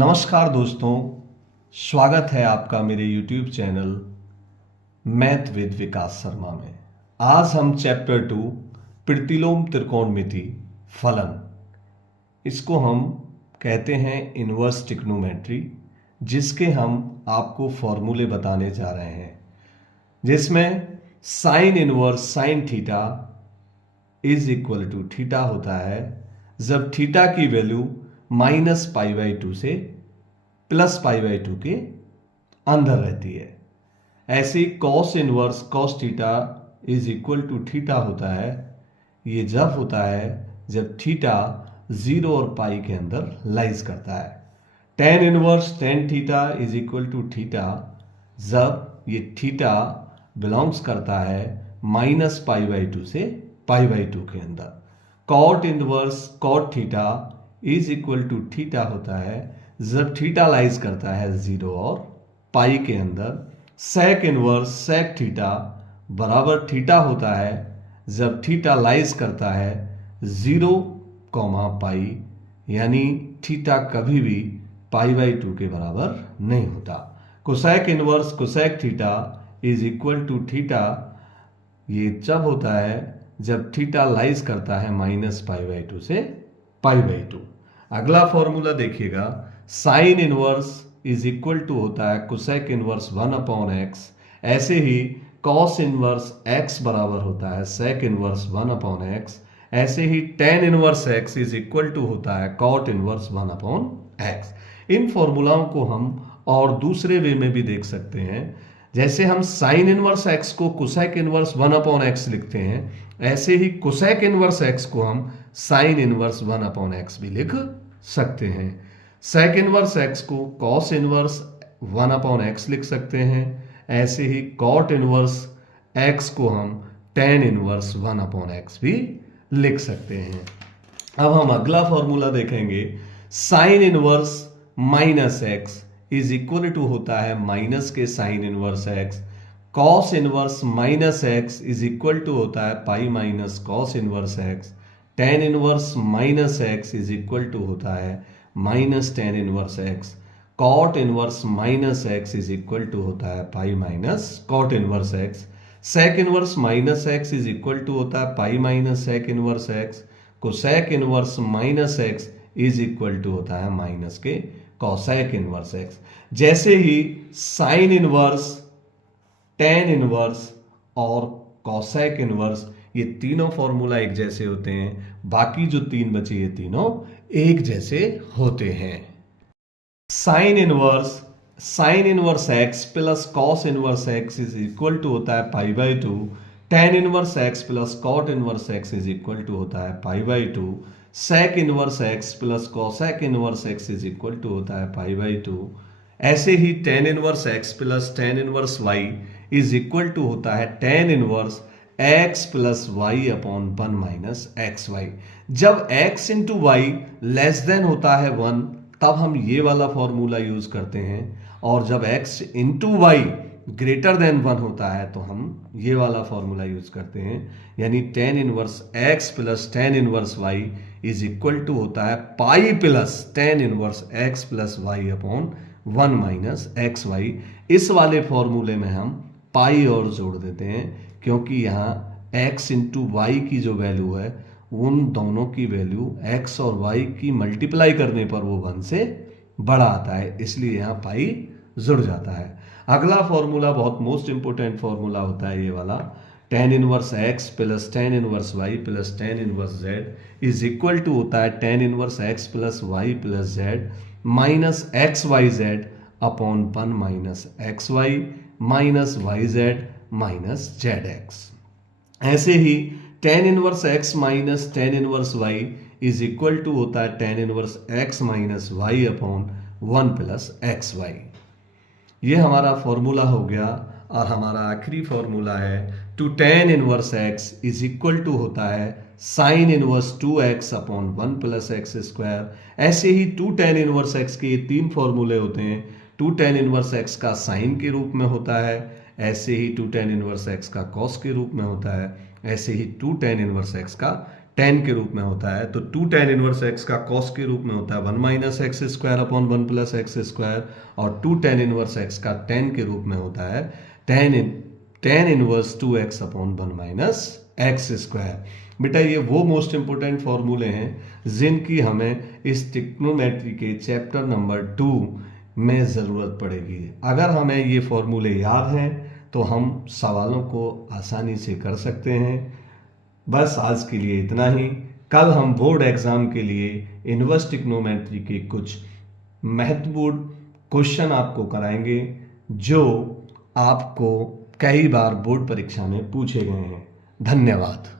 नमस्कार दोस्तों, स्वागत है आपका मेरे YouTube चैनल मैथ विद विकास शर्मा में। आज हम चैप्टर 2 प्रतिलोम त्रिकोणमिति फलन, इसको हम कहते हैं इन्वर्स ट्रिग्नोमेट्री, जिसके हम आपको फॉर्मूले बताने जा रहे हैं, जिसमें sine inverse sine theta is equal to theta होता है जब थीटा की वैल्यू -π/2 से +π/2 के अंदर रहती है। ऐसे ही cos inverse cos theta is equal to theta होता है, ये जब होता है जब थीटा 0 और पाई के अंदर लाइज करता है। Tan inverse tan theta is equal to theta जब ये थीटा बिलोंग्स करता है -π/2 से π/2 के अंदर। Cot inverse cot theta is equal to theta होता है जब थीटा लाइज करता है 0 और पाई के अंदर। सेक इनवर्स सेक थीटा बराबर थीटा होता है जब थीटा लाइज करता है 0, पाई, यानी थीटा कभी भी π/2 के बराबर नहीं होता। Cosec inverse cosec theta is equal to theta, ये जब होता है जब थीटा लाइज करता है -π/2 से π/2। अगला फॉर्मूला देखिएगा, sine inverse is equal to होता है कोसेक इनवर्स 1/x। ऐसे ही कॉस इनवर्स x बराबर होता है सेक इनवर्स 1/x। ऐसे ही tan inverse x is equal to होता है कॉट इनवर्स 1/x। इन फॉर्मूलाओं को हम और दूसरे वे में भी देख सकते हैं। जैसे हम साइन इनवर्स x को कोसेक इनवर्स 1/x लिखते हैं, ऐसे ही कोसेक इनवर्स x को हम साइन इनवर्स 1/x भी लिख सकते हैं। सेक इनवर्स x को कॉस इनवर्स 1/x लिख सकते हैं। ऐसे ही कॉट इनवर्स x को हम टेन इनवर्स 1/x भी लिख सकते हैं। अब हम अगला फॉर्मूला देखेंगे, sine inverse -x is equal to होता है माइनस के sine inverse x। Cos inverse -x is equal to होता है pi minus cos inverse x। Tan inverse -x is equal to होता है -tan inverse x। Cot inverse -x is equal to होता है pi minus cot inverse x। Sec inverse -x is equal to होता है pi minus sec inverse x। Cosec inverse -x is equal to होता है minus के cosec inverse x। जैसे ही sine inverse tan inverse और cosec inverse, ये तीनों formula एक जैसे होते हैं, बाकी जो तीन बचे ये तीनों एक जैसे होते हैं। Sine inverse x plus cos inverse x is equal to होता है π/2। Tan inverse x plus cot inverse x is equal to होता है π/2। Sec inverse x plus cosec inverse x is equal to होता है π/2। ऐसे ही tan inverse x plus tan inverse y is equal to होता है tan inverse x plus y upon 1 minus XY। जब x into Y less than होता है 1, तब हम ये वाला फॉर्मूला यूज करते हैं, और जब x into y greater than 1 होता है तो हम ये वाला फॉर्मूला यूज करते हैं, यानी tan inverse x plus tan inverse y is equal to होता है pi plus tan inverse x plus y upon 1 minus XY। इस वाले फॉर्मूले में हम पाई और जोड़ देते हैं, क्योंकि यहाँ x इंटू वाई की जो वैल्यू है, उन दोनों की वैल्यू x और y की मल्टीप्लाई करने पर वो 1 से बड़ा आता है, इसलिए यहाँ पाई जुड़ जाता है। अगला फॉर्मूला बहुत मोस्ट इंपोर्टेंट फॉर्मूला होता है ये वाला, tan inverse x plus tan inverse y plus tan inverse z is equal to होता है tan inverse x plus y plus z minus XYZ upon 1 minus XY minus YZ minus ZX। ऐसे ही tan inverse x minus tan inverse y is equal to होता है tan inverse x minus y upon 1 plus XY। ये हमारा formula हो गया। और हमारा आखिरी फॉर्मूला है two tan inverse x is equal to होता है sine inverse 2x upon 1 plus x square. ऐसे ही टू टेन इनवर्स x के ये तीन फॉर्मूले होते हैं। टू टेन इनवर्स x का साइन के रूप में होता है, ऐसे ही टू टेन इनवर्स x का कॉस के रूप में होता है, ऐसे ही टू टेन इनवर्स x का tan के रूप में होता है, तो 2 tan इनवर्स x का cos के रूप में होता है 1 minus x square upon 1 plus x square, और 2 tan इनवर्स x का tan के रूप में होता है tan inverse 2x upon 1 minus x square. बेटा ये वो मोस्ट इंपोर्टेंट फॉर्मूले हैं जिनकी हमें इस ट्रिग्नोमेट्री के चैप्टर नंबर 2 में ज़रूरत पड़ेगी। अगर हमें ये फॉर्मूले याद हैं तो हम सवालों को आसानी से कर सकते हैं। बस आज के लिए इतना ही। कल हम बोर्ड एग्जाम के लिए इनवर्स ट्रिग्नोमेट्री के कुछ महत्वपूर्ण क्वेश्चन आपको कराएंगे जो आपको कई बार बोर्ड परीक्षा में पूछे गए हैं। धन्यवाद।